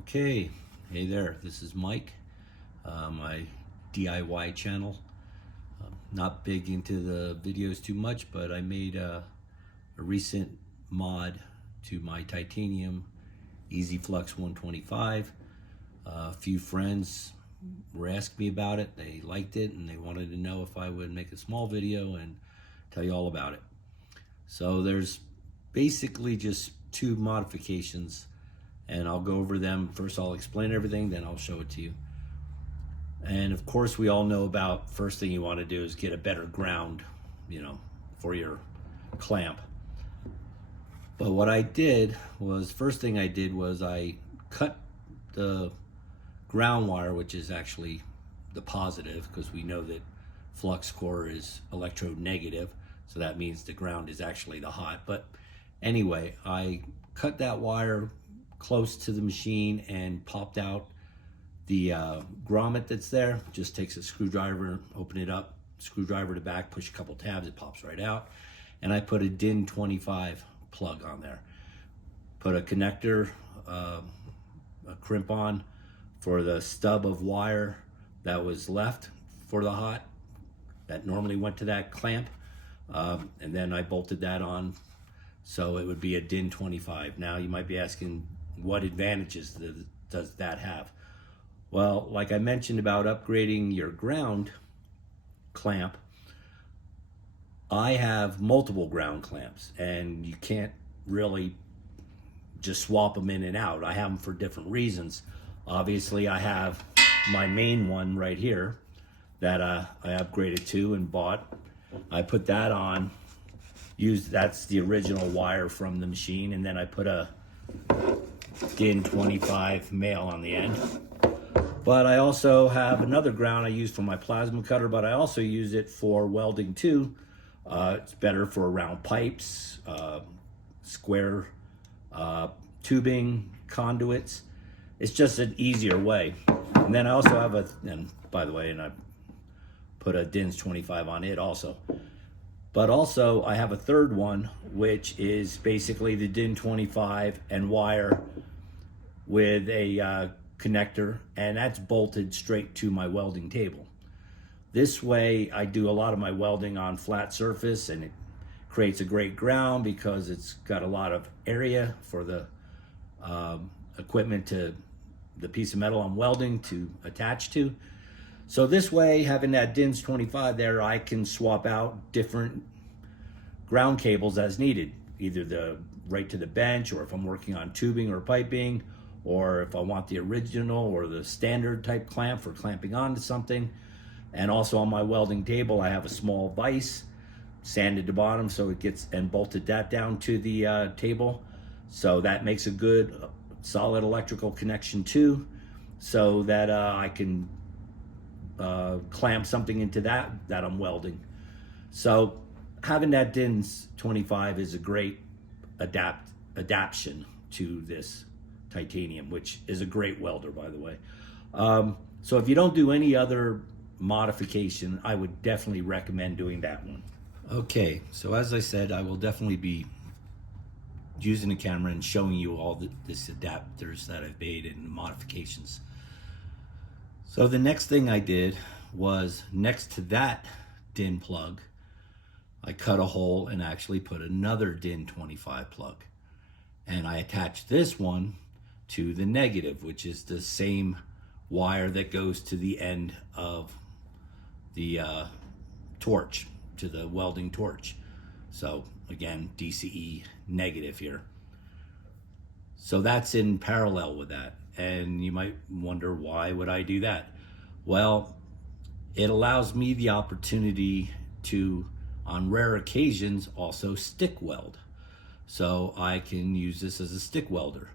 Okay, hey there, this is Mike, my DIY channel. Not big into the videos too much, but I made a recent mod to my titanium Easy Flux 125. A few friends were asking me about it, they liked it, and they wanted to know if I would make a small video and tell you all about it. So there's basically just two modifications, and I'll go over them. First I'll explain everything, then I'll show it to you. And of course we all know about, first thing you want to do is get a better ground, for your clamp. But what I did was, first thing I did was I cut the ground wire, which is actually the positive, because we know that flux core is electrode negative, so that means the ground is actually the hot. But anyway, I cut that wire close to the machine and popped out the grommet that's there. Just takes a screwdriver, open it up, screwdriver to back, push a couple tabs, it pops right out. And I put a DIN 25 plug on there. Put a connector, a crimp on for the stub of wire that was left for the hot, that normally went to that clamp. And then I bolted that on, so it would be a DIN 25. Now you might be asking, what advantages does that have? Well, like I mentioned about upgrading your ground clamp, I have multiple ground clamps, and you can't really just swap them in and out. I have them for different reasons. Obviously, I have my main one right here that I upgraded to and bought. I put that on, that's the original wire from the machine, and then I put a DIN 25 male on the end. But I also have another ground I use for my plasma cutter, but I also use it for welding too. It's better for round pipes, square tubing, conduits. It's just an easier way. And then I also have and I put a DINS 25 on it also. But also I have a third one, which is basically the DIN 25 and wire with a connector, and that's bolted straight to my welding table. This way I do a lot of my welding on flat surface, and it creates a great ground because it's got a lot of area for the equipment, to the piece of metal I'm welding to attach to. So this way, having that DINS 25 there, I can swap out different ground cables as needed, either right to the bench, or if I'm working on tubing or piping, or if I want the original or the standard type clamp for clamping onto something. And also on my welding table, I have a small vise, sanded the bottom so it gets, and bolted that down to the table. So that makes a good solid electrical connection too, so that I can clamp something into that I'm welding. So having that DINS 25 is a great adaptation to this titanium, which is a great welder, by the way. So if you don't do any other modification, I would definitely recommend doing that one. Okay, so as I said, I will definitely be using the camera and showing you all this adapters that I've made and modifications. So the next thing I did was, next to that DIN plug, I cut a hole and actually put another DIN 25 plug. And I attached this one to the negative, which is the same wire that goes to the end of the torch, to the welding torch. So again, DCE negative here. So that's in parallel with that. And you might wonder, why would I do that? Well, it allows me the opportunity to, on rare occasions, also stick weld. So I can use this as a stick welder.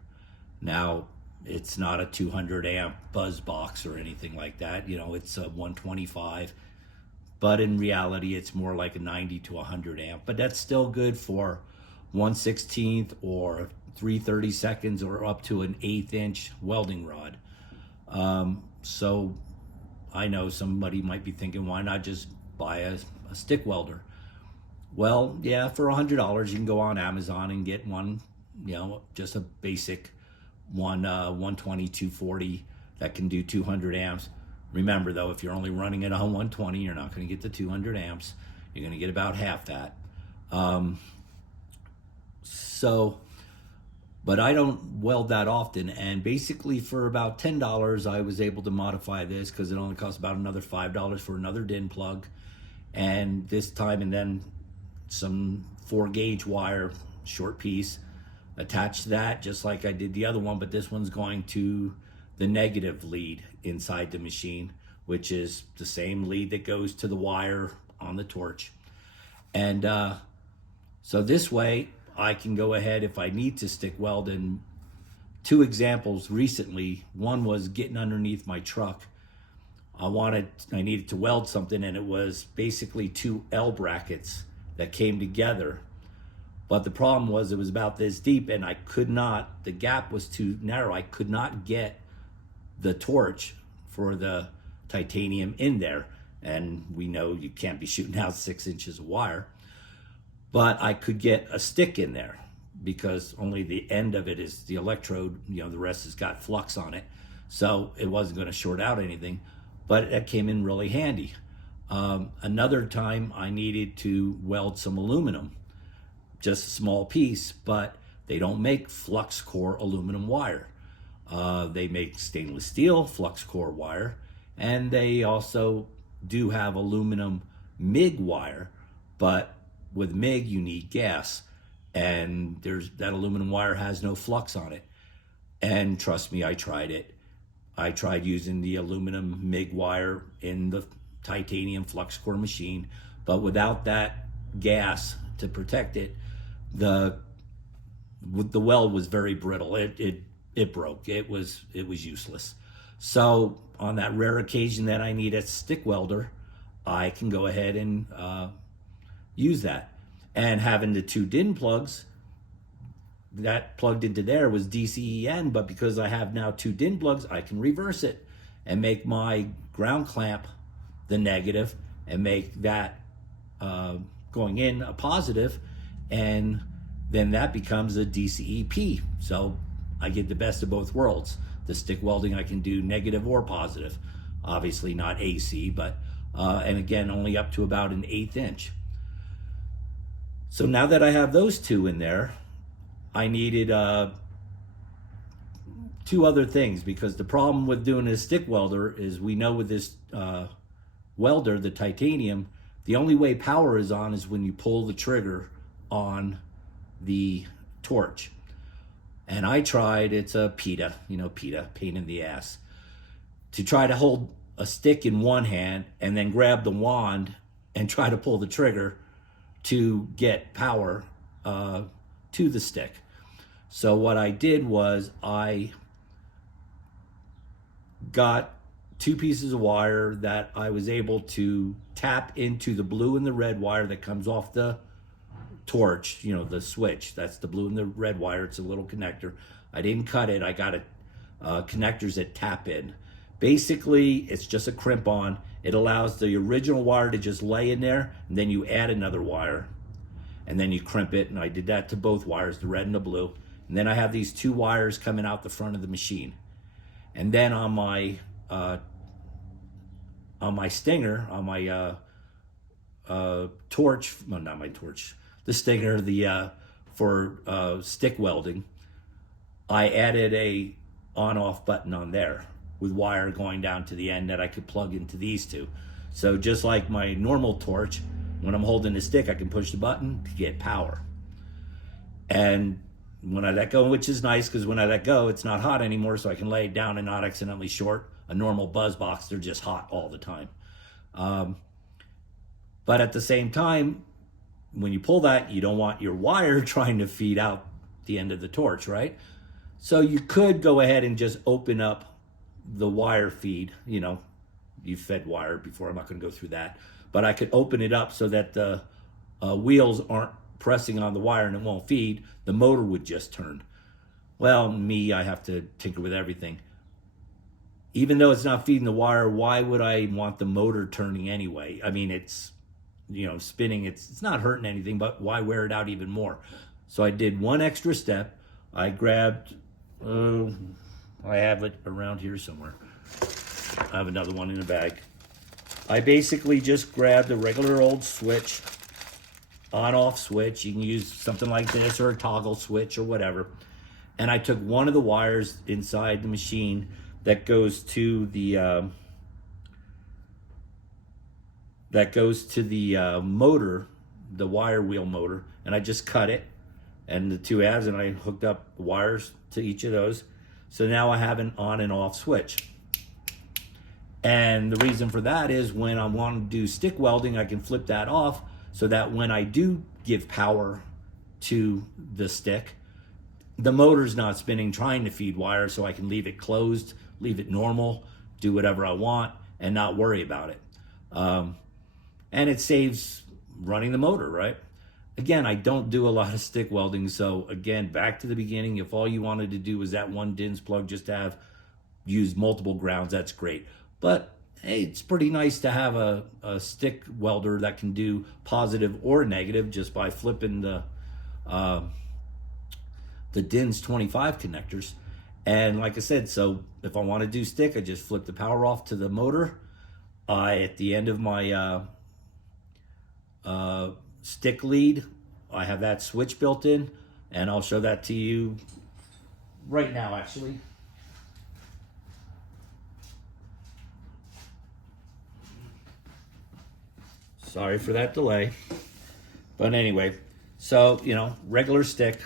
Now, it's not a 200 amp buzz box or anything like that. It's a 125, but in reality, it's more like a 90 to 100 amp. But that's still good for 1/16 or 3/32 or up to an 1/8 inch welding rod. So I know somebody might be thinking, why not just buy a stick welder? Well, yeah, for $100 you can go on Amazon and get one, just a basic one 120, 240 that can do 200 amps. Remember though, if you're only running it on 120, you're not going to get the 200 amps. You're going to get about half that. But I don't weld that often, and basically for about $10 I was able to modify this, because it only costs about another $5 for another DIN plug, and this time, and then some 4-gauge wire, short piece, attach that just like I did the other one, but this one's going to the negative lead inside the machine, which is the same lead that goes to the wire on the torch. And so this way I can go ahead if I need to stick weld. And 2 examples recently, one was getting underneath my truck. I needed to weld something, and it was basically 2 L brackets that came together. But the problem was it was about this deep, and I could not, the gap was too narrow. I could not get the torch for the titanium in there. And we know you can't be shooting out 6 inches of wire. But I could get a stick in there because only the end of it is the electrode, the rest has got flux on it. So it wasn't going to short out anything, but it came in really handy. Another time I needed to weld some aluminum, just a small piece, but they don't make flux core aluminum wire. They make stainless steel flux core wire, and they also do have aluminum MIG wire, but with MIG you need gas, and that aluminum wire has no flux on it. And trust me, I tried it. I tried using the aluminum MIG wire in the titanium flux core machine, but without that gas to protect it, the weld was very brittle. It broke. It was useless. So on that rare occasion that I need a stick welder, I can go ahead and use that. And having the 2 DIN plugs that plugged into there was DCEN, but because I have now 2 DIN plugs, I can reverse it and make my ground clamp the negative and make that going in a positive, and then that becomes a DCEP. So I get the best of both worlds. The stick welding I can do negative or positive, obviously not AC, but and again only up to about an 1/8 inch. So now that I have those 2 in there, I needed 2 other things, because the problem with doing a stick welder is, we know with this welder, the titanium, the only way power is on is when you pull the trigger on the torch. And I tried, it's a PETA, PETA, pain in the ass, to try to hold a stick in one hand and then grab the wand and try to pull the trigger to get power to the stick. So what I did was I got 2 pieces of wire that I was able to tap into the blue and the red wire that comes off the torch, the switch. That's the blue and the red wire. It's a little connector. I didn't cut it. I got connectors that tap in. Basically, it's just a crimp on. It allows the original wire to just lay in there, and then you add another wire, and then you crimp it. And I did that to both wires, the red and the blue. And then I have these 2 wires coming out the front of the machine. And then on my stinger, on my torch, well, not my torch, the stinger, for stick welding, I added a on-off button on there with wire going down to the end that I could plug into these 2. So just like my normal torch, when I'm holding the stick, I can push the button to get power. And when I let go, which is nice, because when I let go, it's not hot anymore, so I can lay it down and not accidentally short a normal buzz box. They're just hot all the time. But at the same time, when you pull that, you don't want your wire trying to feed out the end of the torch, right? So you could go ahead and just open up the wire feed. You fed wire before, I'm not going to go through that. But I could open it up so that the wheels aren't pressing on the wire and it won't feed. The motor would just turn. Well, I have to tinker with everything. Even though it's not feeding the wire, why would I want the motor turning anyway? I mean, it's, spinning, it's not hurting anything, but why wear it out even more? So I did one extra step. I grabbed I have it around here somewhere. I have another one in the bag. I basically just grabbed a regular old switch, on-off switch. You can use something like this or a toggle switch or whatever. And I took one of the wires inside the machine that goes to the motor, the wire wheel motor, and I just cut it and the two halves, and I hooked up wires to each of those. So now I have an on and off switch. And the reason for that is when I want to do stick welding, I can flip that off so that when I do give power to the stick, the motor's not spinning trying to feed wire, so I can leave it closed, leave it normal, do whatever I want, and not worry about it. And it saves running the motor, right? Again, I don't do a lot of stick welding, so again, back to the beginning, if all you wanted to do was that one DINS plug just to use multiple grounds, that's great. But hey, it's pretty nice to have a stick welder that can do positive or negative just by flipping the DINS 25 connectors. And like I said, so if I want to do stick, I just flip the power off to the motor. At the end of my stick lead, I have that switch built in, and I'll show that to you right now actually. Sorry for that delay. But anyway, so, you know, regular stick,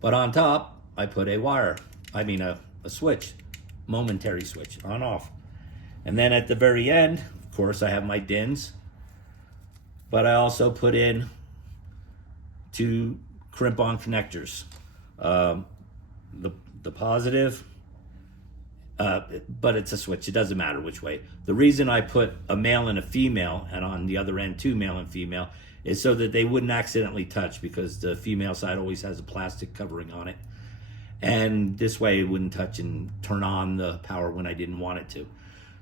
but on top, I put a wire. I mean a switch, momentary switch, on off. And then at the very end, of course, I have my DINS, but I also put in 2 crimp-on connectors. The positive, but it's a switch. It doesn't matter which way. The reason I put a male and a female, and on the other end 2 male and female, is so that they wouldn't accidentally touch, because the female side always has a plastic covering on it. And this way it wouldn't touch and turn on the power when I didn't want it to.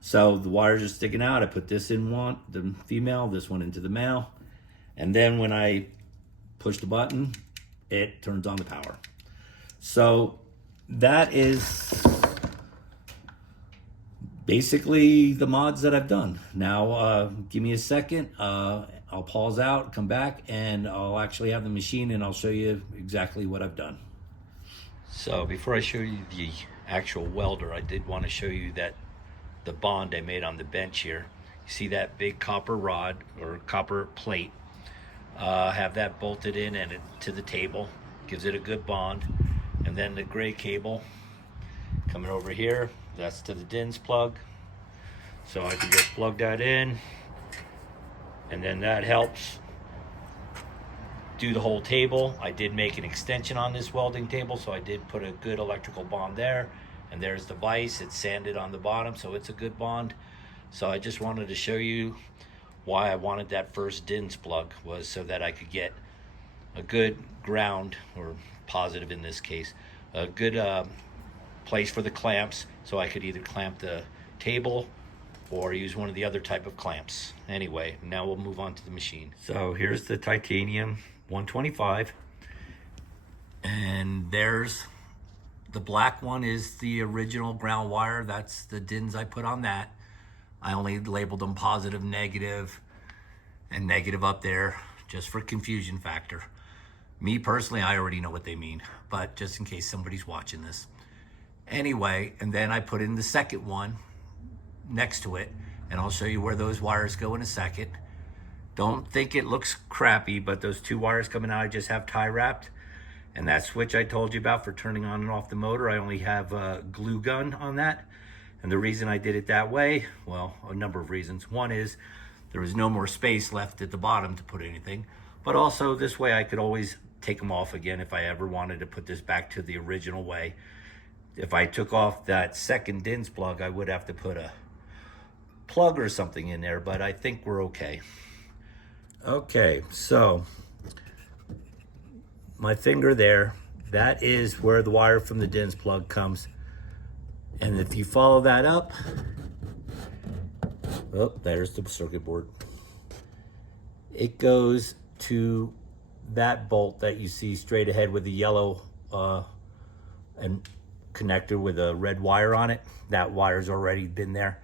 So the wires are sticking out. I put this in the female, this one into the male. And then when I push the button, it turns on the power. So that is basically the mods that I've done. Now, give me a second. I'll pause out, come back, and I'll actually have the machine, and I'll show you exactly what I've done. So before I show you the actual welder, I did want to show you that the bond I made on the bench here. You see that big copper rod or copper plate? Have that bolted in and to the table. Gives it a good bond. And then the gray cable coming over here, that's to the DINS plug. So I can just plug that in, and then that helps do the whole table. I did make an extension on this welding table, so I did put a good electrical bond there. And there's the vise, it's sanded on the bottom, so it's a good bond. So I just wanted to show you why I wanted that first DINS plug, was so that I could get a good ground, or positive in this case, a good place for the clamps, so I could either clamp the table or use one of the other type of clamps. Anyway, now we'll move on to the machine. So here's the titanium 125, and there's the black one is the original ground wire. That's the DINS I put on that. I only labeled them positive, negative, and negative up there just for confusion factor. Me personally, I already know what they mean, but just in case somebody's watching this. Anyway, and then I put in the second one next to it, and I'll show you where those wires go in a second. Don't think it looks crappy, but those 2 wires coming out, I just have tie wrapped. And that switch I told you about for turning on and off the motor, I only have a glue gun on that. And the reason I did it that way, well, a number of reasons. One is there was no more space left at the bottom to put anything. But also this way I could always take them off again if I ever wanted to put this back to the original way. If I took off that second DINS plug, I would have to put a plug or something in there, but I think we're okay. Okay, so my finger there, that is where the wire from the DINS plug comes. And if you follow that up, oh, there's the circuit board. It goes to that bolt that you see straight ahead with the yellow and connector with a red wire on it. That wire's already been there.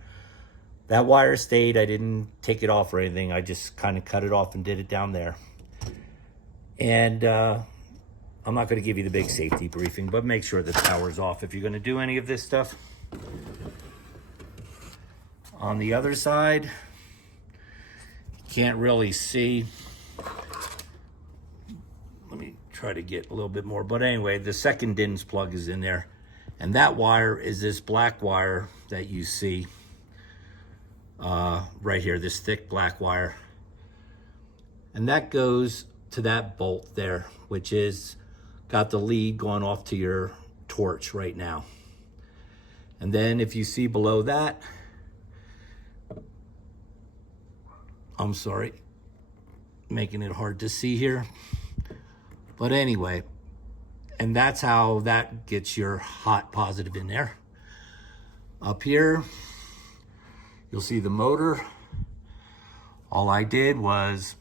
That wire stayed. I didn't take it off or anything. I just kind of cut it off and did it down there. And I'm not going to give you the big safety briefing, but make sure the power's off if you're going to do any of this stuff. On the other side, you can't really see. Let me try to get a little bit more. But anyway, the second DINS plug is in there. And that wire is this black wire that you see right here, this thick black wire. And that goes to that bolt there, which is got the lead going off to your torch right now. And then if you see below that, I'm sorry, making it hard to see here. But anyway, and that's how that gets your hot positive in there. Up here, you'll see the motor. All I did was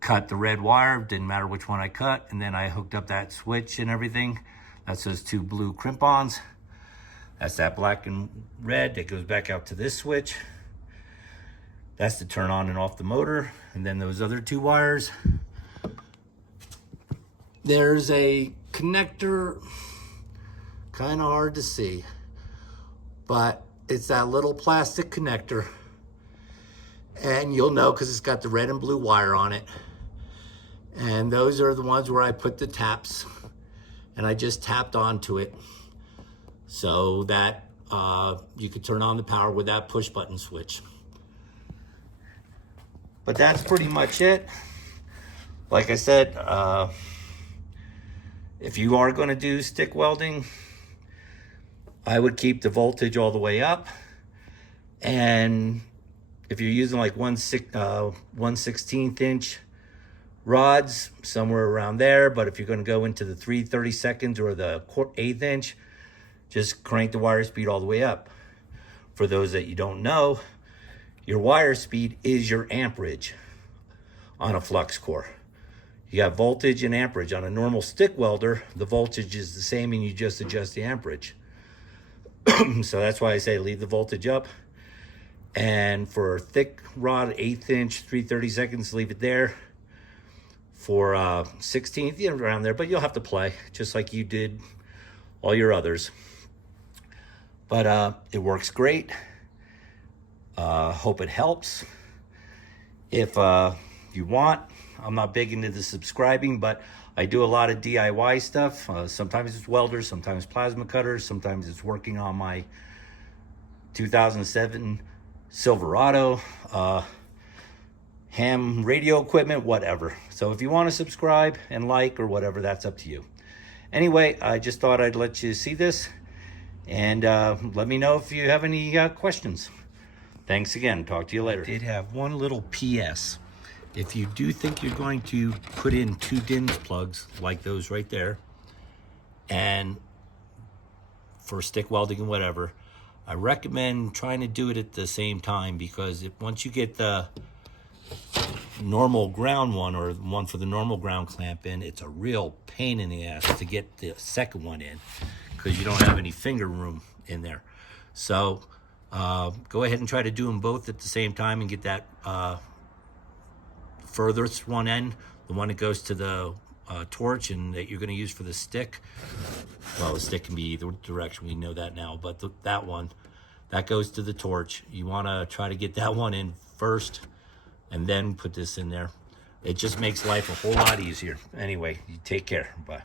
cut the red wire, didn't matter which one I cut, and then I hooked up that switch and everything. That's those two blue crimp-ons. That's that black and red that goes back out to this switch. That's to turn on and off the motor. And then those other two wires. There's a connector, kind of hard to see, but it's that little plastic connector. And you'll know because it's got the red and blue wire on it. And those are the ones where I put the taps, and I just tapped onto it so that you could turn on the power with that push button switch. But that's pretty much it. Like I said, if you are going to do stick welding, I would keep the voltage all the way up. And if you're using like 1/16 inch rods, somewhere around there. But if you're going to go into the 3/32 or the 1/8 inch, just crank the wire speed all the way up. For those that you don't know, your wire speed is your amperage on a flux core. You got voltage and amperage. On a normal stick welder, the voltage is the same and you just adjust the amperage. So that's why I say leave the voltage up. And for thick rod, 1/8 inch, 3/32, leave it there. For 16th, yeah, around there, but you'll have to play just like you did all your others. But it works great. Hope it helps. If you want, I'm not big into the subscribing, but I do a lot of DIY stuff. Sometimes it's welders, sometimes plasma cutters, sometimes it's working on my 2007 Silverado, ham radio equipment, whatever. So if you want to subscribe and like or whatever, that's up to you. Anyway, I just thought I'd let you see this, and let me know if you have any questions. Thanks again. Talk to you later. I did have one little PS. If you do think you're going to put in 2 DINS plugs like those right there, and for stick welding and whatever, I recommend trying to do it at the same time, because once you get the normal ground one or one for the normal ground clamp in, it's a real pain in the ass to get the second one in because you don't have any finger room in there. So go ahead and try to do them both at the same time and get that furthest one end, the one that goes to the torch and that you're going to use for the stick. Well, the stick can be either direction, we know that now, but that one that goes to the torch, you want to try to get that one in first and then put this in there. It just makes life a whole lot easier. Anyway, you take care. Bye.